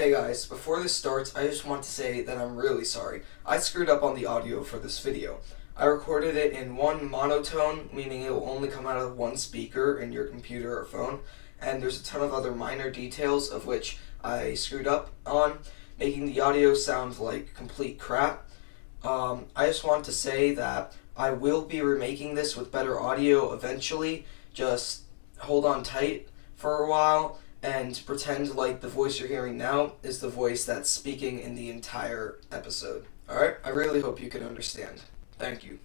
Hey guys, before this starts, I just want to say that I'm really sorry. I screwed up on the audio for this video. I recorded it in one monotone, meaning it will only come out of one speaker in your computer or phone, and there's a ton of other minor details of which I screwed up on, making the audio sound like complete crap. I just want to say that I will be remaking this with better audio eventually. Just hold on tight for a while and pretend like the voice you're hearing now is the voice that's speaking in the entire episode. Alright? I really hope you can understand. Thank you.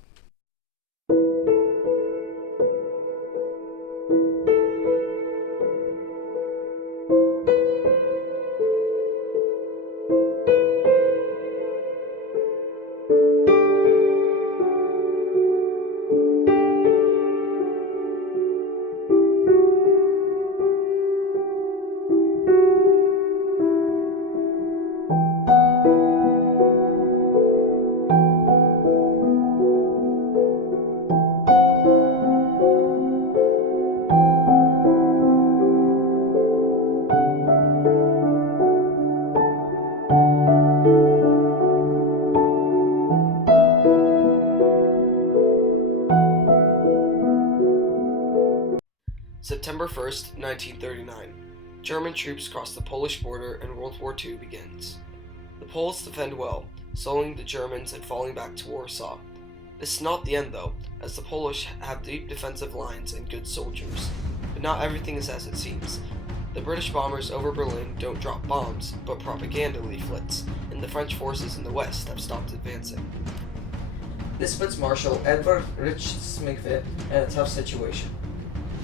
September 1st, 1939. German troops cross the Polish border and World War II begins. The Poles defend well, slowing the Germans and falling back to Warsaw. This is not the end though, as the Polish have deep defensive lines and good soldiers. But not everything is as it seems. The British bombers over Berlin don't drop bombs, but propaganda leaflets, and the French forces in the west have stopped advancing. This puts Marshal Edward Richtsmigvet in a tough situation.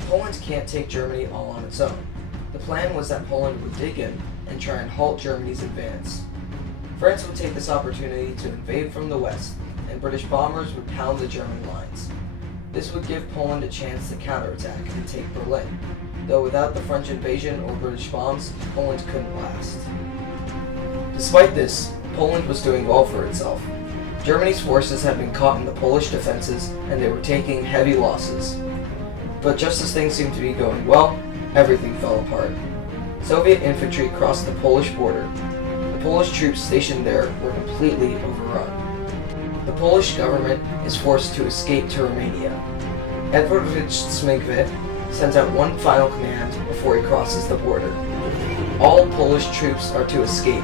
Poland can't take Germany all on its own. The plan was that Poland would dig in and try and halt Germany's advance. France would take this opportunity to invade from the west, and British bombers would pound the German lines. This would give Poland a chance to counterattack and take Berlin, though without the French invasion or British bombs, Poland couldn't last. Despite this, Poland was doing well for itself. Germany's forces had been caught in the Polish defenses, and they were taking heavy losses. But just as things seemed to be going well, everything fell apart. Soviet infantry crossed the Polish border. The Polish troops stationed there were completely overrun. The Polish government is forced to escape to Romania. Edward Richtsmigvet sends out one final command before he crosses the border. All Polish troops are to escape,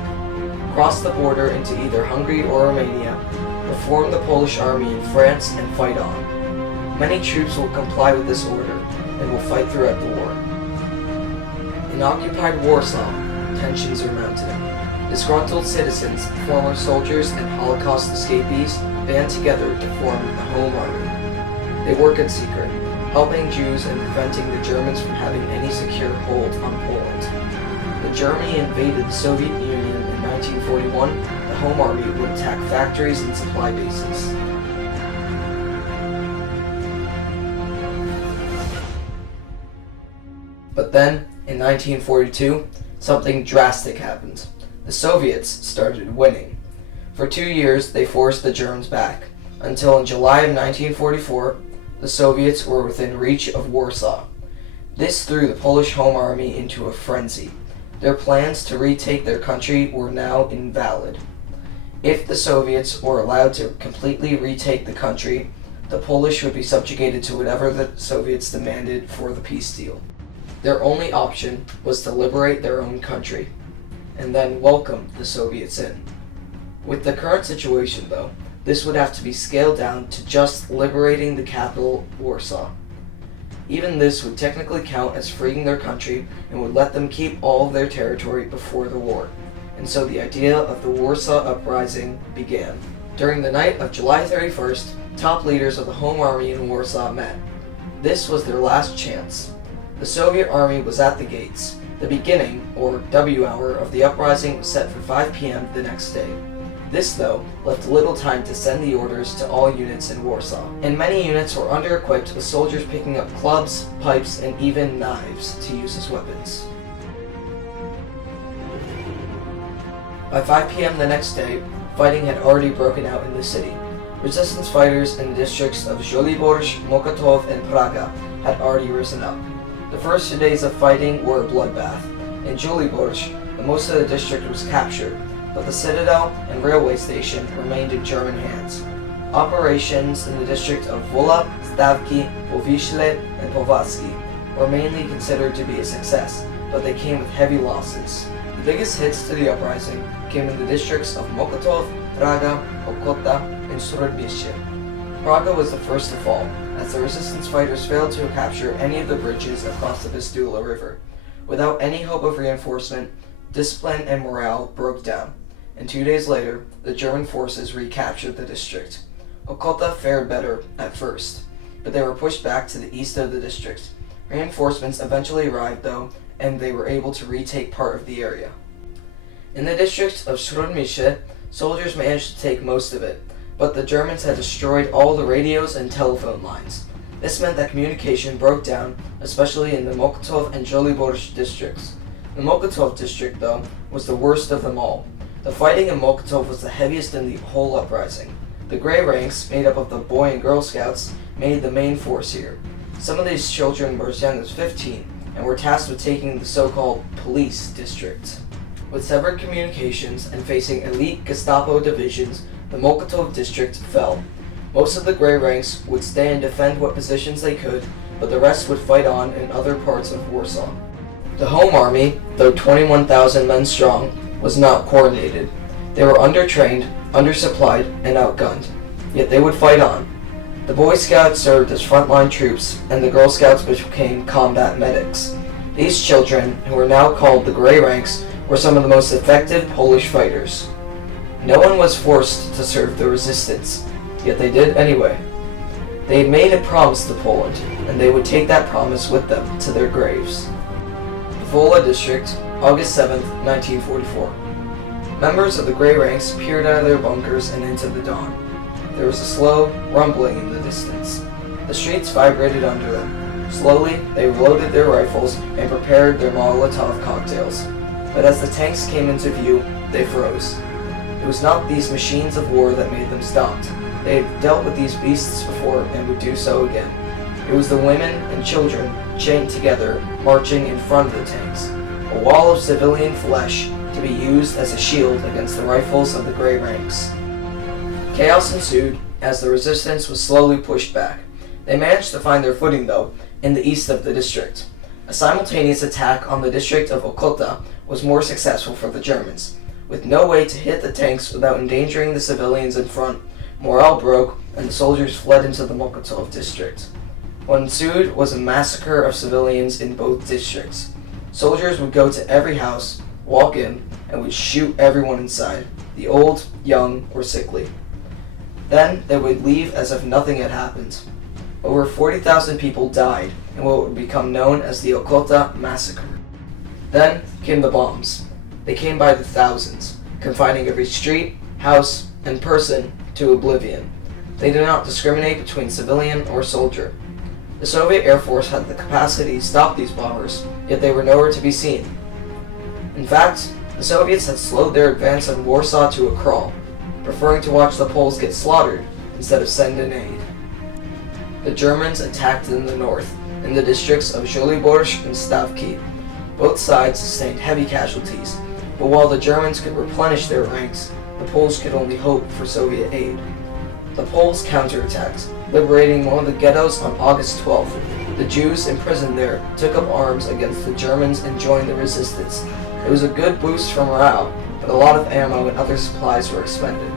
cross the border into either Hungary or Romania, reform the Polish army in France, and fight on. Many troops will comply with this order and will fight throughout the war. In occupied Warsaw, tensions are mounting. Disgruntled citizens, former soldiers, and Holocaust escapees band together to form the Home Army. They work in secret, helping Jews and preventing the Germans from having any secure hold on Poland. When Germany invaded the Soviet Union in 1941, the Home Army would attack factories and supply bases. But then, in 1942, something drastic happened. The Soviets started winning. For 2 years, they forced the Germans back, until in July of 1944, the Soviets were within reach of Warsaw. This threw the Polish Home Army into a frenzy. Their plans to retake their country were now invalid. If the Soviets were allowed to completely retake the country, the Polish would be subjugated to whatever the Soviets demanded for the peace deal. Their only option was to liberate their own country, and then welcome the Soviets in. With the current situation, though, this would have to be scaled down to just liberating the capital, Warsaw. Even this would technically count as freeing their country and would let them keep all of their territory before the war. And so the idea of the Warsaw Uprising began. During the night of July 31st, top leaders of the Home Army in Warsaw met. This was their last chance. The Soviet army was at the gates. The beginning, or W hour, of the uprising was set for 5 p.m. the next day. This, though, left little time to send the orders to all units in Warsaw, and many units were under-equipped with soldiers picking up clubs, pipes, and even knives to use as weapons. By 5 p.m. the next day, fighting had already broken out in the city. Resistance fighters in the districts of Żoliborz, Mokotów, and Praga had already risen up. The first 2 days of fighting were a bloodbath. In Żoliborz, and most of the district was captured, but the citadel and railway station remained in German hands. Operations in the district of Wola, Stawki, Powiśle, and Powązki were mainly considered to be a success, but they came with heavy losses. The biggest hits to the uprising came in the districts of Mokotów, Praga, Ochota, and Śródmieście. Praga was the first to fall, as the resistance fighters failed to capture any of the bridges across the Vistula River. Without any hope of reinforcement, discipline and morale broke down, and 2 days later, the German forces recaptured the district. Ochota fared better at first, but they were pushed back to the east of the district. Reinforcements eventually arrived, though, and they were able to retake part of the area. In the district of Śródmieście, soldiers managed to take most of it, but the Germans had destroyed all the radios and telephone lines. This meant that communication broke down, especially in the Mokotów and Żoliborz districts. The Mokotów district, though, was the worst of them all. The fighting in Mokotów was the heaviest in the whole uprising. The Grey Ranks, made up of the Boy and Girl Scouts, made the main force here. Some of these children were as young as 15, and were tasked with taking the so-called police district. With severed communications and facing elite Gestapo divisions, the Mokotów district fell. Most of the Grey Ranks would stay and defend what positions they could, but the rest would fight on in other parts of Warsaw. The Home Army, though 21,000 men strong, was not coordinated. They were undertrained, undersupplied, and outgunned, yet they would fight on. The Boy Scouts served as frontline troops, and the Girl Scouts became combat medics. These children, who were now called the Grey Ranks, were some of the most effective Polish fighters. No one was forced to serve the resistance, yet they did anyway. They had made a promise to Poland, and they would take that promise with them to their graves. The Wola district, August 7, 1944. Members of the Grey Ranks peered out of their bunkers and into the dawn. There was a slow rumbling in the distance. The streets vibrated under them. Slowly, they loaded their rifles and prepared their Molotov cocktails. But as the tanks came into view, they froze. It was not these machines of war that made them stopped. They had dealt with these beasts before and would do so again. It was the women and children chained together, marching in front of the tanks, a wall of civilian flesh to be used as a shield against the rifles of the Grey Ranks. Chaos ensued as the resistance was slowly pushed back. They managed to find their footing, though, in the east of the district. A simultaneous attack on the district of Ochota was more successful for the Germans. With no way to hit the tanks without endangering the civilians in front, morale broke and the soldiers fled into the Mokotów district. What ensued was a massacre of civilians in both districts. Soldiers would go to every house, walk in, and would shoot everyone inside, the old, young, or sickly. Then they would leave as if nothing had happened. Over 40,000 people died in what would become known as the Ochota Massacre. Then came the bombs. They came by the thousands, confining every street, house, and person to oblivion. They did not discriminate between civilian or soldier. The Soviet Air Force had the capacity to stop these bombers, yet they were nowhere to be seen. In fact, the Soviets had slowed their advance in Warsaw to a crawl, preferring to watch the Poles get slaughtered instead of send in aid. The Germans attacked in the north, in the districts of Żoliborz and Stawki. Both sides sustained heavy casualties, but while the Germans could replenish their ranks, the Poles could only hope for Soviet aid. The Poles counterattacked, liberating one of the ghettos on August 12th. The Jews imprisoned there took up arms against the Germans and joined the resistance. It was a good boost for morale, but a lot of ammo and other supplies were expended.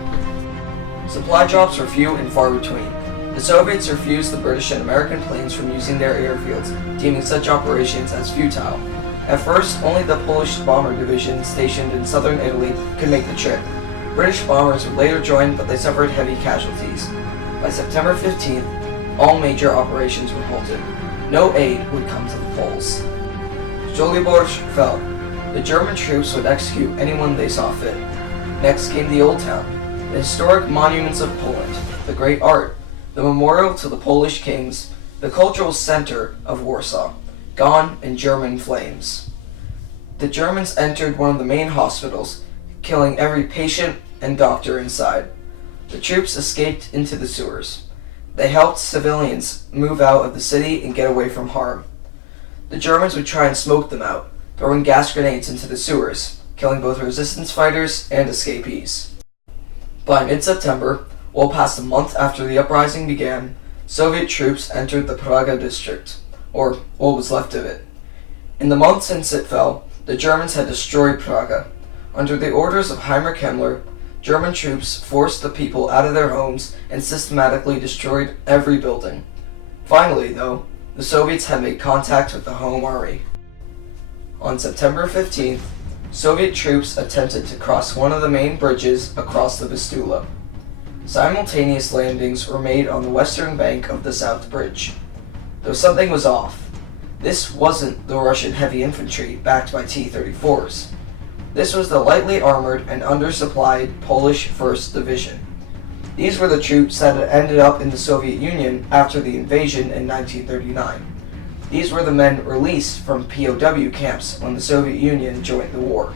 Supply drops were few and far between. The Soviets refused the British and American planes from using their airfields, deeming such operations as futile. At first, only the Polish bomber division stationed in southern Italy could make the trip. British bombers would later join, but they suffered heavy casualties. By September 15th, all major operations were halted. No aid would come to the Poles. Żoliborz fell. The German troops would execute anyone they saw fit. Next came the Old Town, the historic monuments of Poland, the great art, the memorial to the Polish kings, the cultural center of Warsaw, gone in German flames. The Germans entered one of the main hospitals, killing every patient and doctor inside. The troops escaped into the sewers. They helped civilians move out of the city and get away from harm. The Germans would try and smoke them out, throwing gas grenades into the sewers, killing both resistance fighters and escapees. By mid-September, well past a month after the uprising began, Soviet troops entered the Praga district, or what was left of it. In the months since it fell, the Germans had destroyed Praga. Under the orders of Heinrich Himmler, German troops forced the people out of their homes and systematically destroyed every building. Finally, though, the Soviets had made contact with the Home Army. On September 15th, Soviet troops attempted to cross one of the main bridges across the Vistula. Simultaneous landings were made on the western bank of the South Bridge. Though something was off. This wasn't the Russian heavy infantry backed by T-34s. This was the lightly armored and undersupplied Polish 1st Division. These were the troops that had ended up in the Soviet Union after the invasion in 1939. These were the men released from POW camps when the Soviet Union joined the war.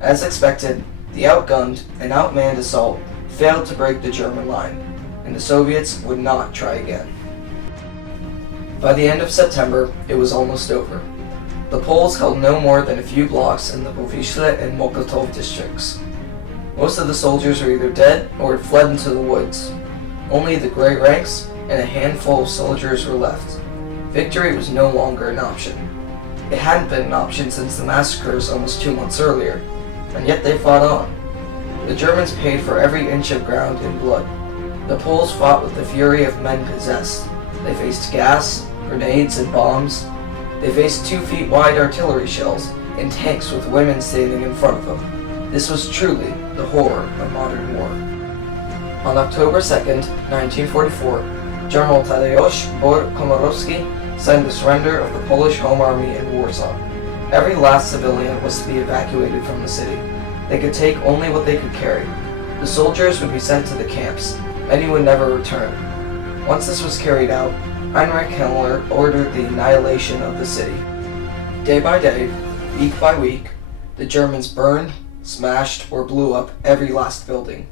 As expected, the outgunned and outmanned assault failed to break the German line, and the Soviets would not try again. By the end of September, it was almost over. The Poles held no more than a few blocks in the Powiśle and Mokotów districts. Most of the soldiers were either dead or had fled into the woods. Only the gray ranks and a handful of soldiers were left. Victory was no longer an option. It hadn't been an option since the massacres almost 2 months earlier, and yet they fought on. The Germans paid for every inch of ground in blood. The Poles fought with the fury of men possessed. They faced gas, grenades, and bombs. They faced 2-feet-wide artillery shells and tanks with women standing in front of them. This was truly the horror of modern war. On October 2nd, 1944, General Tadeusz Komorowski signed the surrender of the Polish Home Army in Warsaw. Every last civilian was to be evacuated from the city. They could take only what they could carry. The soldiers would be sent to the camps. Many would never return. Once this was carried out, Heinrich Himmler ordered the annihilation of the city. Day by day, week by week, the Germans burned, smashed, or blew up every last building.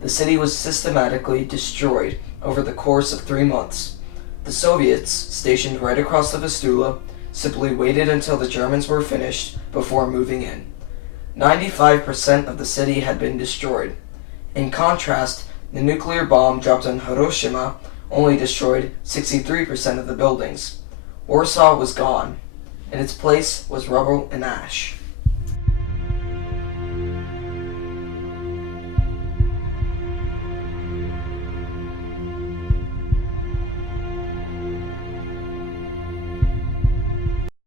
The city was systematically destroyed over the course of 3 months. The Soviets, stationed right across the Vistula, simply waited until the Germans were finished before moving in. 95% of the city had been destroyed. In contrast, the nuclear bomb dropped on Hiroshima only destroyed 63% of the buildings. Warsaw was gone. In its place was rubble and ash.